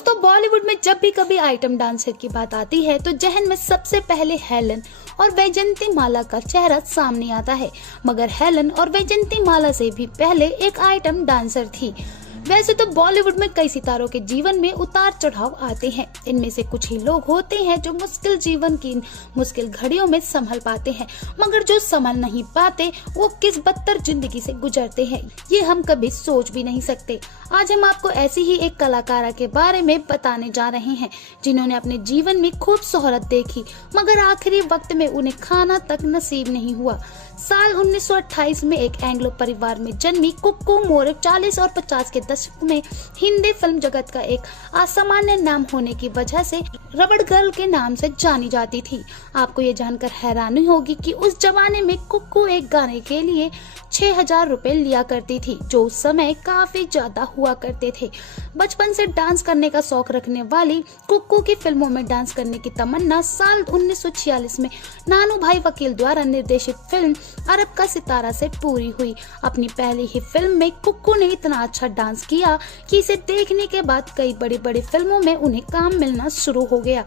तो बॉलीवुड में जब भी कभी आइटम डांसर की बात आती है तो जहन में सबसे पहले हेलन और वैजयंती माला का चेहरा सामने आता है। मगर हेलन और वैजयंती माला से भी पहले एक आइटम डांसर थी। वैसे तो बॉलीवुड में कई सितारों के जीवन में उतार चढ़ाव आते हैं। इनमें से कुछ ही लोग होते हैं जो मुश्किल जीवन की मुश्किल घड़ियों में संभल पाते हैं, मगर जो संभल नहीं पाते वो किस बदतर जिंदगी से गुजरते हैं ये हम कभी सोच भी नहीं सकते। आज हम आपको ऐसी ही एक कलाकारा के बारे में बताने जा रहे हैं जिन्होंने अपने जीवन में खूब शोहरत देखी, मगर आखिरी वक्त में उन्हें खाना तक नसीब नहीं हुआ। साल 1928 में एक एंग्लो परिवार में जन्मी कुक्कू मोरे 40 और 50 के दशक में हिंदी फिल्म जगत का एक असामान्य नाम होने की वजह से रबड़ गर्ल के नाम से जानी जाती थी। आपको ये जानकर हैरानी होगी कि उस जमाने में कुक्कू एक गाने के लिए 6000 रुपए लिया करती थी, जो उस समय काफी ज्यादा हुआ करते थे। बचपन से डांस करने का शौक रखने वाली कुक्कू की फिल्मों में डांस करने की तमन्ना साल 1946 में नानू भाई वकील द्वारा निर्देशित फिल्म अरब का सितारा से पूरी हुई। अपनी पहली ही फिल्म में कुक्कू ने इतना अच्छा डांस किया कि इसे देखने के बाद कई बड़ी बड़ी फिल्मों में उन्हें काम मिलना शुरू हो गया।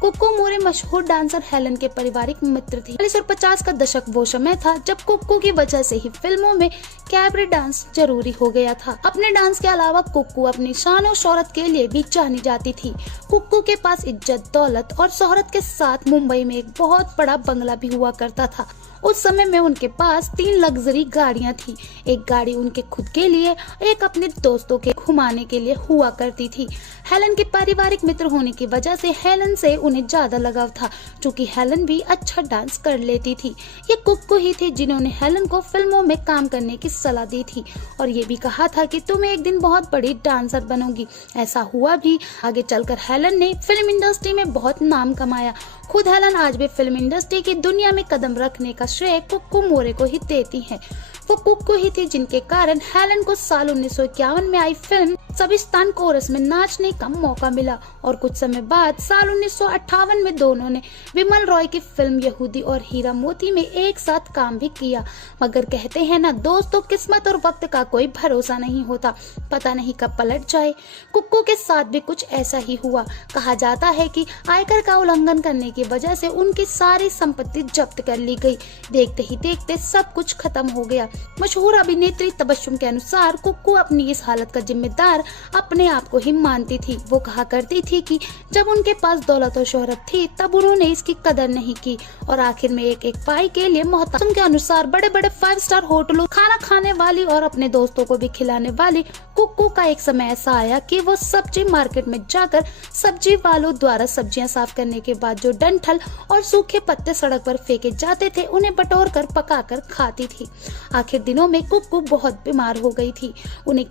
कुक्कू मोरे मशहूर डांसर हेलन के पारिवारिक मित्र थी। 40 और 50 का दशक वो समय था जब कुक्कू की वजह से ही फिल्मों में कैबरे डांस जरूरी हो गया था। अपने डांस के अलावा कुक्कू अपनी शान और शोहरत के लिए भी जानी जाती थी। कुक्कू के पास इज्जत, दौलत और शोहरत के साथ मुंबई में एक बहुत बड़ा बंगला भी हुआ करता था। उस समय में उनके पास 3 लग्जरी गाड़ियां थी। एक गाड़ी उनके खुद के लिए, एक अपने दोस्तों के घुमाने के लिए हुआ करती थी। हेलन के पारिवारिक मित्र होने की वजह से हेलन से उन्हें ज्यादा लगाव था, क्योंकि हेलन भी अच्छा डांस कर लेती थी। ये कुक्कू ही थे जिन्होंने हेलन को फिल्मों में काम करने की सलाह दी थी और ये भी कहा था कि तुम एक दिन बहुत बड़ी डांसर बनोगी। ऐसा हुआ भी। आगे चलकर हेलन ने फिल्म इंडस्ट्री में बहुत नाम कमाया। खुद हेलन आज भी फिल्म इंडस्ट्री की दुनिया में कदम रखने का श्रेय कुक्कू मोरे को ही देती हैं। वो कुक्कू ही थी जिनके कारण हेलन को साल 1951 में आई फिल्म सबिस्तान कोरस में नाचने का मौका मिला और कुछ समय बाद साल 1958 में दोनों ने विमल रॉय की फिल्म यहूदी और हीरा मोती में एक साथ काम भी किया। मगर कहते हैं ना दोस्तों, किस्मत और वक्त का कोई भरोसा नहीं होता, पता नहीं कब पलट जाए। कुक्कू के साथ भी कुछ ऐसा ही हुआ। कहा जाता है कि आयकर का उल्लंघन करने की वजह से उनकी सारी संपत्ति जब्त कर ली गई। देखते ही देखते सब कुछ खत्म हो गया। मशहूर अभिनेत्री तबस्सुम के अनुसार कुक्कू अपनी इस हालत का जिम्मेदार अपने आप को ही मानती थी। वो कहा करती थी कि जब उनके पास दौलत और शोहरत थी तब उन्होंने इसकी कदर नहीं की और आखिर में एक एक पाई के लिए मोहताज के अनुसार बड़े बड़े 5 स्टार होटलों खाना खाने वाली और अपने दोस्तों को भी खिलाने वाली कुक्कू का एक समय ऐसा आया कि वो सब्जी मार्केट में जाकर सब्जी वालों द्वारा सब्जियां साफ करने के बाद जो डंठल और सूखे पत्ते सड़क पर फेंके जाते थे उन्हें बटोर कर पका कर खाती थी। आखिर दिनों में कुक्कू बहुत बीमार हो गई थी। उन्हें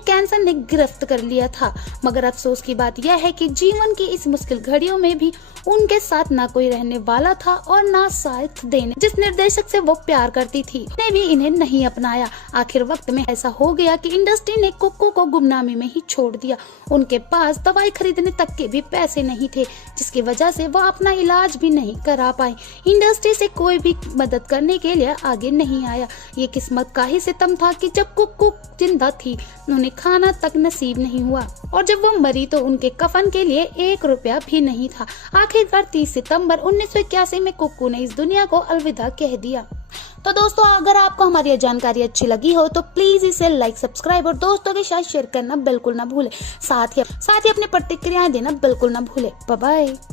कैंसर ने गिरफ्त कर लिया था। मगर अफसोस की बात यह है कि जीवन की इस मुश्किल घड़ियों में भी उनके साथ ना कोई रहने वाला था और ना साथ देने जिस निर्देशक से वो प्यार करती थी ने भी इन्हें नहीं अपनाया। आखिर वक्त में ऐसा हो गया कि इंडस्ट्री ने कुक्कू को गुमनामी में ही छोड़ दिया। उनके पास दवाई खरीदने तक के भी पैसे नहीं थे, जिसकी वजह से वो अपना इलाज भी नहीं करा पाए। इंडस्ट्री से कोई भी मदद करने के लिए आगे नहीं आया। ये किस्मत का ही सितम था कि जब कुक्कू जिंदा थी उन्हें खाना तक नसीब नहीं हुआ और जब वो मरी तो उनके कफन के लिए 1 रुपया भी नहीं था। आखिरकार 30 सितंबर 1981 में कुक्कू ने इस दुनिया को अलविदा कह दिया। तो दोस्तों, अगर आपको हमारी यह जानकारी अच्छी लगी हो तो प्लीज इसे लाइक, सब्सक्राइब और दोस्तों के साथ शेयर करना बिल्कुल ना भूले। साथ ही अपनी प्रतिक्रियाएं देना बिल्कुल ना भूले। Bye bye.